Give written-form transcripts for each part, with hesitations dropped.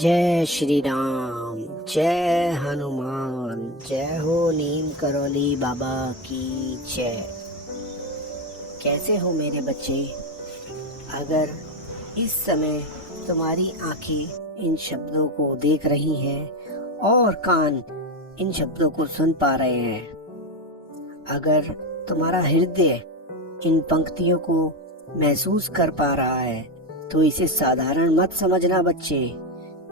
जय श्री राम। जय हनुमान। जय हो नीम करौली बाबा की जय। कैसे हो मेरे बच्चे? अगर इस समय तुम्हारी आंखें इन शब्दों को देख रही हैं और कान इन शब्दों को सुन पा रहे हैं, अगर तुम्हारा हृदय इन पंक्तियों को महसूस कर पा रहा है, तो इसे साधारण मत समझना बच्चे।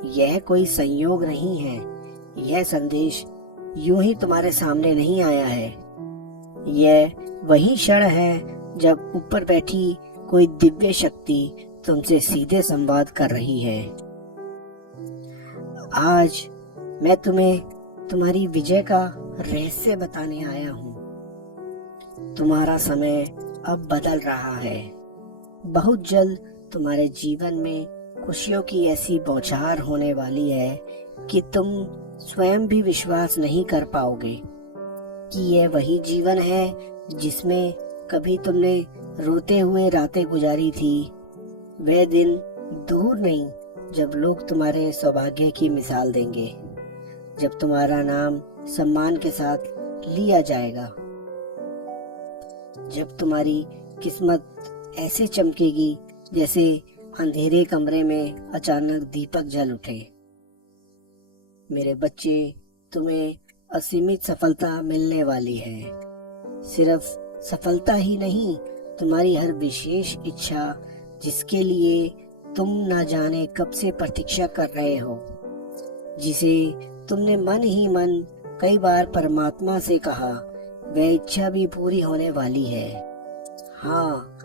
यह कोई संयोग नहीं है। यह संदेश यूं ही तुम्हारे सामने नहीं आया है। यह वही क्षण है जब ऊपर बैठी कोई दिव्य शक्ति तुमसे सीधे संवाद कर रही है। आज मैं तुम्हें तुम्हारी विजय का रहस्य बताने आया हूँ। तुम्हारा समय अब बदल रहा है। बहुत जल्द तुम्हारे जीवन में खुशियों की ऐसी बौछार होने वाली है कि तुम स्वयं भी विश्वास नहीं कर पाओगे कि यह वही जीवन है जिसमें कभी तुमने रोते हुए रातें गुजारी थी। वह दिन दूर नहीं जब लोग तुम्हारे सौभाग्य की मिसाल देंगे, जब तुम्हारा नाम सम्मान के साथ लिया जाएगा, जब तुम्हारी किस्मत ऐसे चमकेगी जैसे अंधेरे कमरे में अचानक दीपक जल उठे। मेरे बच्चे, तुम्हें असीमित सफलता मिलने वाली है। सिर्फ सफलता ही नहीं, तुम्हारी हर विशेष इच्छा जिसके लिए तुम न जाने कब से प्रतीक्षा कर रहे हो, जिसे तुमने मन ही मन कई बार परमात्मा से कहा, वह इच्छा भी पूरी होने वाली है। हाँ,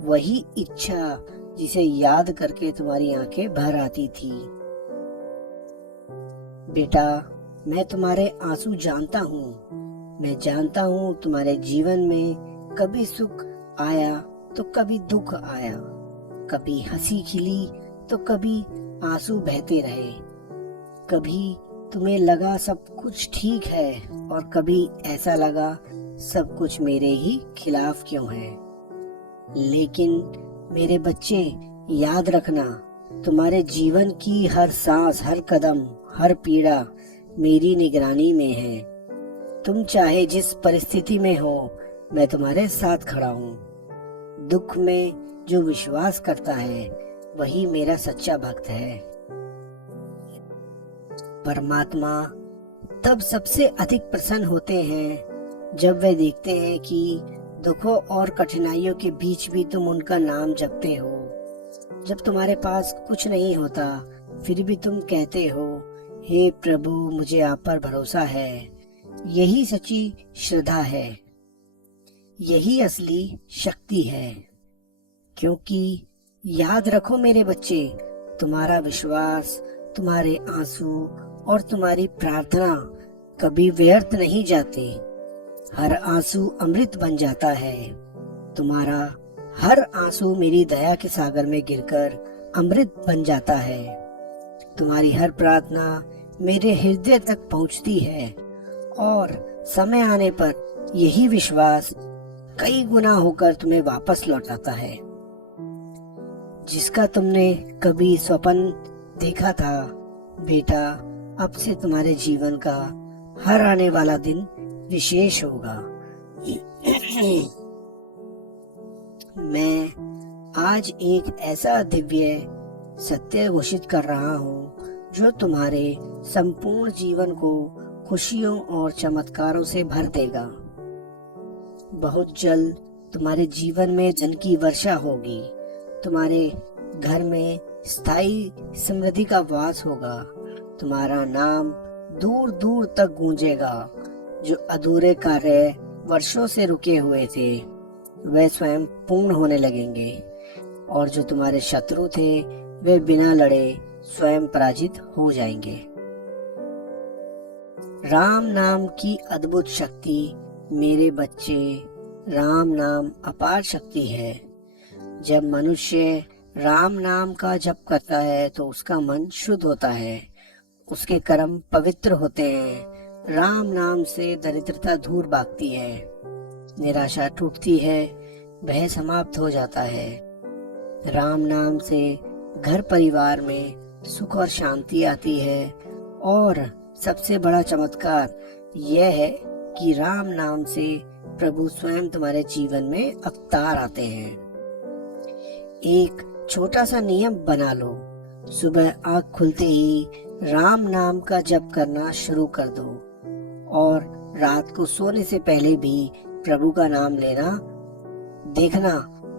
वही इच्छा जिसे याद करके तुम्हारी आंखें भर आती थी। बेटा, मैं तुम्हारे आंसू जानता हूँ। मैं जानता हूँ तुम्हारे जीवन में कभी सुख आया तो कभी दुख आया, कभी हंसी खिली तो कभी आंसू बहते रहे। कभी तुम्हें लगा सब कुछ ठीक है और कभी ऐसा लगा सब कुछ मेरे ही खिलाफ क्यों है। लेकिन मेरे बच्चे, याद रखना, तुम्हारे जीवन की हर सांस, हर कदम, हर पीड़ा मेरी निगरानी में है। तुम चाहे जिस परिस्थिति में हो, मैं तुम्हारे साथ खड़ा हूँ। दुख में जो विश्वास करता है वही मेरा सच्चा भक्त है। परमात्मा तब सबसे अधिक प्रसन्न होते हैं जब वे देखते हैं कि दुखों और कठिनाइयों के बीच भी तुम उनका नाम जपते हो। जब तुम्हारे पास कुछ नहीं होता फिर भी तुम कहते हो, हे प्रभु, मुझे आप पर भरोसा है। यही सच्ची श्रद्धा है, यही असली शक्ति है। क्योंकि याद रखो मेरे बच्चे, तुम्हारा विश्वास, तुम्हारे आंसू और तुम्हारी प्रार्थना कभी व्यर्थ नहीं जाते। हर आंसू अमृत बन जाता है। तुम्हारा हर आंसू मेरी दया के सागर में गिरकर अमृत बन जाता है। तुम्हारी हर प्रार्थना मेरे हृदय तक पहुंचती है और समय आने पर यही विश्वास कई गुना होकर तुम्हें वापस लौटाता है। जिसका तुमने कभी स्वप्न देखा था, बेटा, अब से तुम्हारे जीवन का हर आने वाला दिन विशेष होगा। मैं आज एक ऐसा दिव्य सत्य घोषित कर रहा हूँ जो तुम्हारे संपूर्ण जीवन को खुशियों और चमत्कारों से भर देगा। बहुत जल्द तुम्हारे जीवन में धन की वर्षा होगी। तुम्हारे घर में स्थायी समृद्धि का वास होगा। तुम्हारा नाम दूर दूर तक गूंजेगा। जो अधूरे कार्य वर्षों से रुके हुए थे वे स्वयं पूर्ण होने लगेंगे, और जो तुम्हारे शत्रु थे वे बिना लड़े स्वयं पराजित हो जाएंगे। राम नाम की अद्भुत शक्ति मेरे बच्चे, राम नाम अपार शक्ति है। जब मनुष्य राम नाम का जप करता है तो उसका मन शुद्ध होता है, उसके कर्म पवित्र होते हैं। राम नाम से दरिद्रता दूर भागती है, निराशा टूटती है, भय समाप्त हो जाता है। राम नाम से घर परिवार में सुख और शांति आती है। और सबसे बड़ा चमत्कार यह है कि राम नाम से प्रभु स्वयं तुम्हारे जीवन में अवतार आते हैं। एक छोटा सा नियम बना लो, सुबह आँख खुलते ही राम नाम का जप करना शुरू कर दो और रात को सोने से पहले भी प्रभु का नाम लेना। देखना,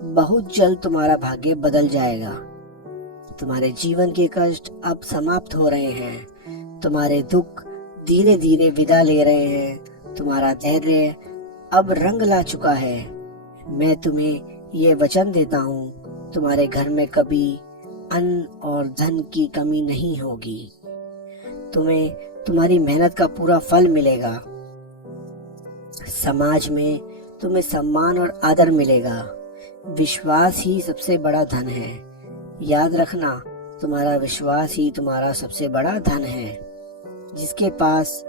बहुत जल्द तुम्हारा भाग्य बदल जाएगा। तुम्हारे जीवन के कष्ट अब समाप्त हो रहे हैं, तुम्हारे दुख धीरे धीरे विदा ले रहे हैं, तुम्हारा धैर्य अब रंग ला चुका है। मैं तुम्हें ये वचन देता हूँ, तुम्हारे घर में कभी अन्न और धन की कमी नहीं होगी। तुम्हें तुम्हारी मेहनत का पूरा फल मिलेगा। समाज में तुम्हें सम्मान और आदर मिलेगा। विश्वास ही सबसे बड़ा धन है। याद रखना, तुम्हारा विश्वास ही तुम्हारा सबसे बड़ा धन है। जिसके पास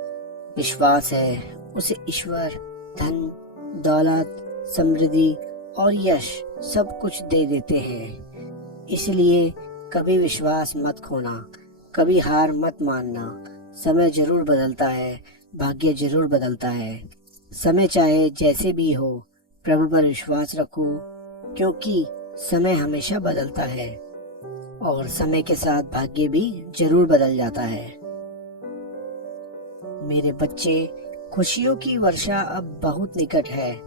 विश्वास है उसे ईश्वर धन, दौलत, समृद्धि और यश सब कुछ दे देते हैं। इसलिए कभी विश्वास मत खोना, कभी हार मत मानना। समय जरूर बदलता है, भाग्य जरूर बदलता है। समय चाहे जैसे भी हो, प्रभु पर विश्वास रखो, क्योंकि समय हमेशा बदलता है और समय के साथ भाग्य भी जरूर बदल जाता है। मेरे बच्चे, खुशियों की वर्षा अब बहुत निकट है।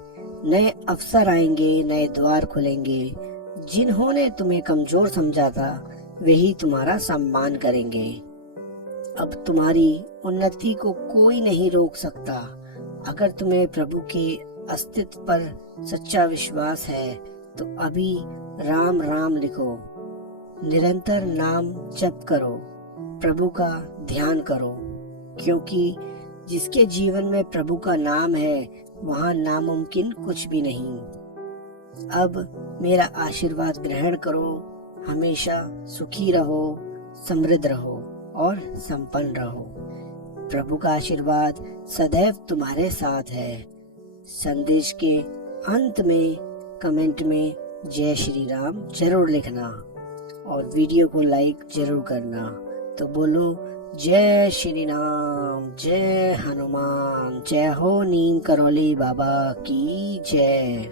नए अवसर आएंगे, नए द्वार खुलेंगे। जिन्होंने तुम्हें कमजोर समझा था वही तुम्हारा सम्मान करेंगे। अब तुम्हारी उन्नति को कोई नहीं रोक सकता। अगर तुम्हें प्रभु के अस्तित्व पर सच्चा विश्वास है तो अभी राम राम लिखो, निरंतर नाम जप करो, प्रभु का ध्यान करो, क्योंकि जिसके जीवन में प्रभु का नाम है वहाँ नामुमकिन कुछ भी नहीं। अब मेरा आशीर्वाद ग्रहण करो। हमेशा सुखी रहो, समृद्ध रहो और संपन्न रहो। प्रभु का आशीर्वाद सदैव तुम्हारे साथ है। संदेश के अंत में कमेंट में जय श्री राम जरूर लिखना और वीडियो को लाइक जरूर करना। तो बोलो जय श्री राम, जय हनुमान, जय हो नीम करौली बाबा की जय।